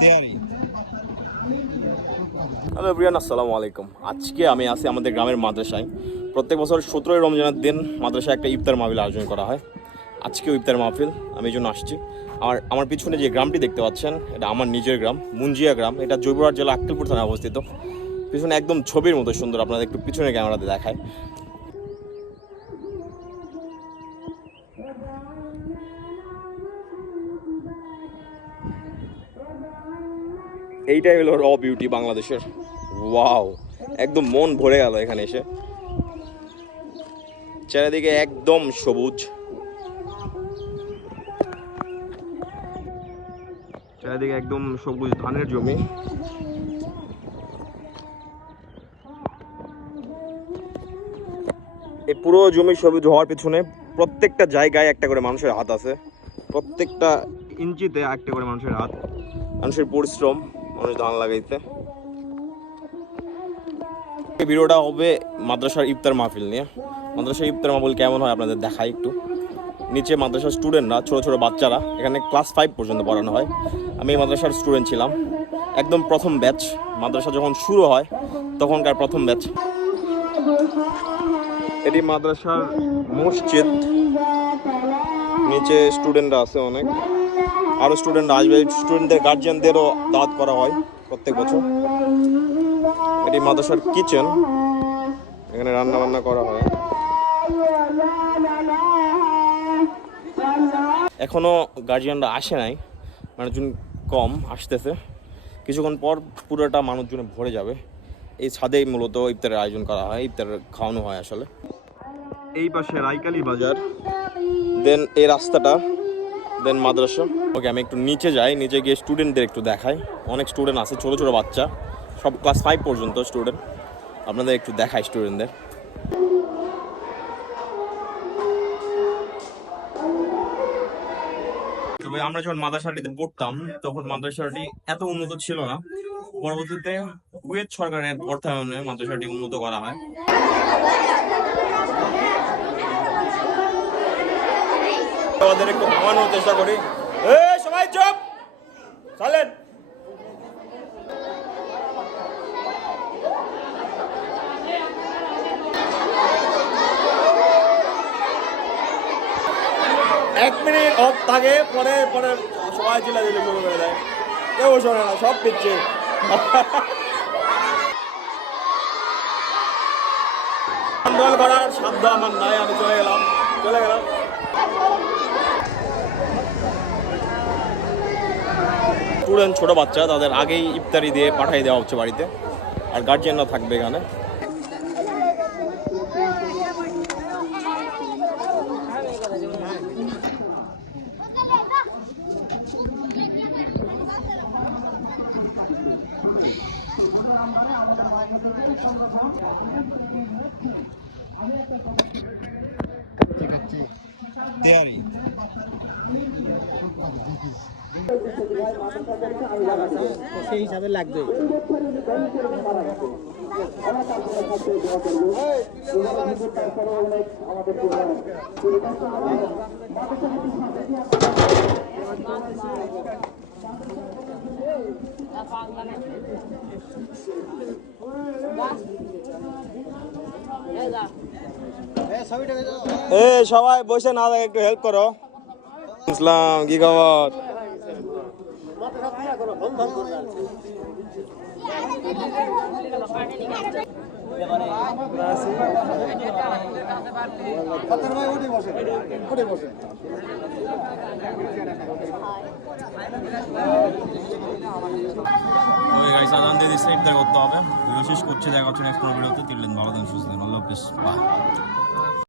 Tiwari. Hello everyone, আসসালামু আলাইকুম। আজকে আমি আছি আমাদের গ্রামের মাদ্রাসায়। প্রত্যেক বছর 17ই রমজানের দিন মাদ্রাসায় একটা ইফতার মাহফিল আয়োজন করা হয়। আজকেও ইফতার মাহফিল, আমি এই জন্য আসছি। আমার পিছনে যে গ্রামটি দেখতে পাচ্ছেন, এটা আমার নিজের গ্রাম, মুঞ্জিয়া গ্রাম। এটা জয়পুরহাট জেলা আক্কেলপুর থানায় অবস্থিত। পিছনে একদম ছবির মতো সুন্দর, আপনাদের একটু পিছনে ক্যামেরাতে দেখায়। এইটাই হলো র বিউটি বাংলাদেশের। ওয়াও, একদম মন ভরে গেল এখানে এসে। চারিদিকে একদম সবুজ, চারিদিকে একদম সবুজ ধানের জমি। এই পুরো জমি সবুজ হওয়ার পিছনে প্রত্যেকটা জায়গায় একটা করে মানুষের হাত আছে, প্রত্যেকটা ইঞ্চিতে একটা করে মানুষের হাত, মানুষের পরিশ্রম, মানুষ ধান লাগাইতে। এই ভিডিওটা হবে মাদ্রাসার ইফতার মাহফিল নিয়ে। মাদ্রাসার ইফতার মাহফিল কেমন হয় আপনাদের দেখাই একটু। নিচে মাদ্রাসার স্টুডেন্টরা, ছোটো ছোটো বাচ্চারা, এখানে ক্লাস 5 পর্যন্ত পড়ানো হয়। আমি এই মাদ্রাসার স্টুডেন্ট ছিলাম, একদম প্রথম ব্যাচ। মাদ্রাসা যখন শুরু হয় তখনকার প্রথম ব্যাচ। এটি মাদ্রাসার মসজিদ, নিচে স্টুডেন্টরা আছে অনেক, আরও স্টুডেন্ট আসবে। স্টুডেন্টদের গার্জিয়ানদেরও দাওয়াত করা হয় প্রত্যেক বছর। এটি মাদ্রাসার কিচেন, এখানে রান্না বান্না করা হয়। এখনো গার্জিয়ানরা আসে নাই, মানুষজন কম আসতেছে। কিছুক্ষণ পর পুরোটা মানুষজনে ভরে যাবে। এই ছাদেই মূলত ইফতারের আয়োজন করা হয়, ইফতার খাওয়ানো হয় আসলে। এই পাশে রাইকালি বাজার, দেন এই রাস্তাটা, দেন মাদ্রাসা। ওকে, আমি একটু নিচে যাই, নিচে গিয়ে স্টুডেন্টদের একটু দেখাই। অনেক স্টুডেন্ট আছে, ছোটো ছোটো বাচ্চা, সব ক্লাস 5 পর্যন্ত স্টুডেন্ট। আপনাদের একটু দেখাই স্টুডেন্টদের। তবে আমরা যখন মাদ্রাসাটিতে পড়তাম তখন মাদ্রাসাটি এত উন্নত ছিল না। পরবর্তীতে কুয়েত সরকারের অর্থায়নে মাদ্রাসাটি উন্নত করা হয়। আমাদের একটু থামানোর চেষ্টা করি। সবাই চুপ, চলেন। এক মিনিট অফ থাকে, পরে পরে সবাই চিল্লাচিল্লি শুরু করে দেয়, কেউ শোনে না, সব পিচ্ছে। কন্ট্রোল করার সাধ্য আমার নাই, আমি চলে গেলাম। স্টুডেন্ট, ছোট বাচ্চা, তাদের আগেই ইফতারি দিয়ে পাঠিয়ে দেওয়া হচ্ছে বাড়িতে, আর গার্জিয়ানরা থাকবে এখানে। তেয়ারি। সেই হিসাবে লাগবে। সবাই বসে না, একটু হেল্প করো। ইসলাম, কি খবর? আজান দিয়ে দিচ্ছে, ইফতার করতে হবে। ভিডিও শেষ করছে, দেখা হচ্ছে নেক্সট ভিডিওতে। ভালো থাকেন, সুস্থ থাকেন, আল্লাহ হাফেজ, বাই।